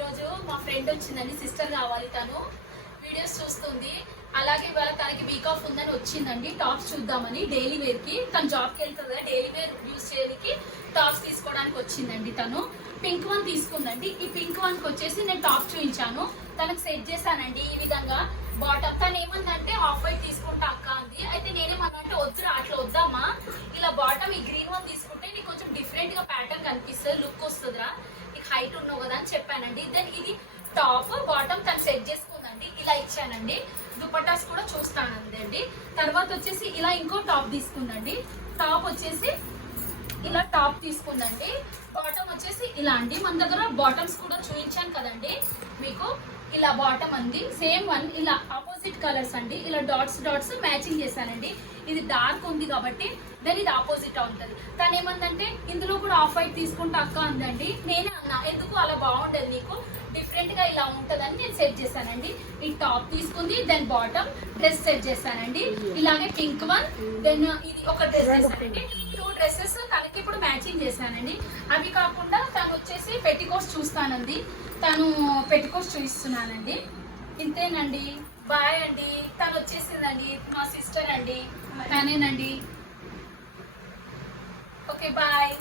ఈరోజు మా ఫ్రెండ్ వచ్చిందండి, సిస్టర్ కావాలి. తను వీడియోస్ చూస్తుంది. అలాగే ఇవాళ తనకి వీక్ ఆఫ్ ఉందని వచ్చిందండి. టాప్స్ చూద్దామని డైలీ వేర్ కి. తను జాబ్కి వెళ్తుంది కదా, డైలీ వేర్ యూజ్ చేయడానికి టాప్స్ తీసుకోవడానికి వచ్చిందండి. తను పింక్ వన్ తీసుకుందండి. ఈ పింక్ వన్ కి వచ్చేసి నేను టాప్ చూపించాను, తనకు సెట్ చేశానండి. ఈ విధంగా బాటమ్ తను ఏమందంటే ఆఫ్ వైట్ తీసుకుంటా అక్క అంది. అయితే నేనేమన్నంటే వద్దురా, అట్లా వద్దామా, ఇలా బాటమ్ ఈ గ్రీన్ వన్ తీసుకుంటే నీకు కొంచెం డిఫరెంట్ గా ప్యాటర్న్ కనిపిస్తుంది, లుక్ వస్తుందిరా, నీకు హైట్ ఉన్నావు కదా అని చెప్పానండి. దెన్ ఇది టాప్ బాటమ్ తను సెట్ చేసుకుందండి, ఇలా ఇచ్చానండి. దుపట్టాస్ కూడా చూస్తానండి. తర్వాత వచ్చేసి ఇలా ఇంకో టాప్ తీసుకుందండి. టాప్ వచ్చేసి ఇలా టాప్ తీసుకుందండి. బాటమ్ వచ్చేసి ఇలా అండి. మన దగ్గర బాటమ్స్ కూడా చూపించాను కదండి మీకు. ఇలా బాటమ్ అండి, సేమ్ వన్ ఇలా ఆపోజిట్ కలర్స్ అండి. ఇలా డాట్స్ డాట్స్ మ్యాచింగ్ చేశానండి. ఇది డార్క్ ఉంది కాబట్టి దాని ఇది ఆపోజిట్ ఉంటుంది. తను ఏమందంటే ఇందులో కూడా ఆఫ్ వైట్ తీసుకుంటా అక్క అందండి. నేనే అన్నా ఎందుకు అలా బాగుండదు, నీకు డిఫరెంట్ గా ఇలా ఉంటదని నేను సెట్ చేశానండి. ఈ టాప్ తీసుకుంది, దెన్ బాటమ్ డ్రెస్ సెట్ చేశానండి. ఇలాగే పింక్ వన్, దెన్ ఇది ఒక డ్రెస్ చేశానండి. 2 డ్రెస్సెస్ తనకి ఇప్పుడు మ్యాచింగ్ చేశానండి. అవి కాకుండా తను వచ్చేసి పెట్టికోట్స్ చూస్తానండి. తను పెట్టికోట్స్ చూపిస్తున్నానండి. ఇంతేనండి, బాయ్ అండి. తను వచ్చేసిందండి, మా సిస్టర్ అండి, తనేనండి. Okay bye.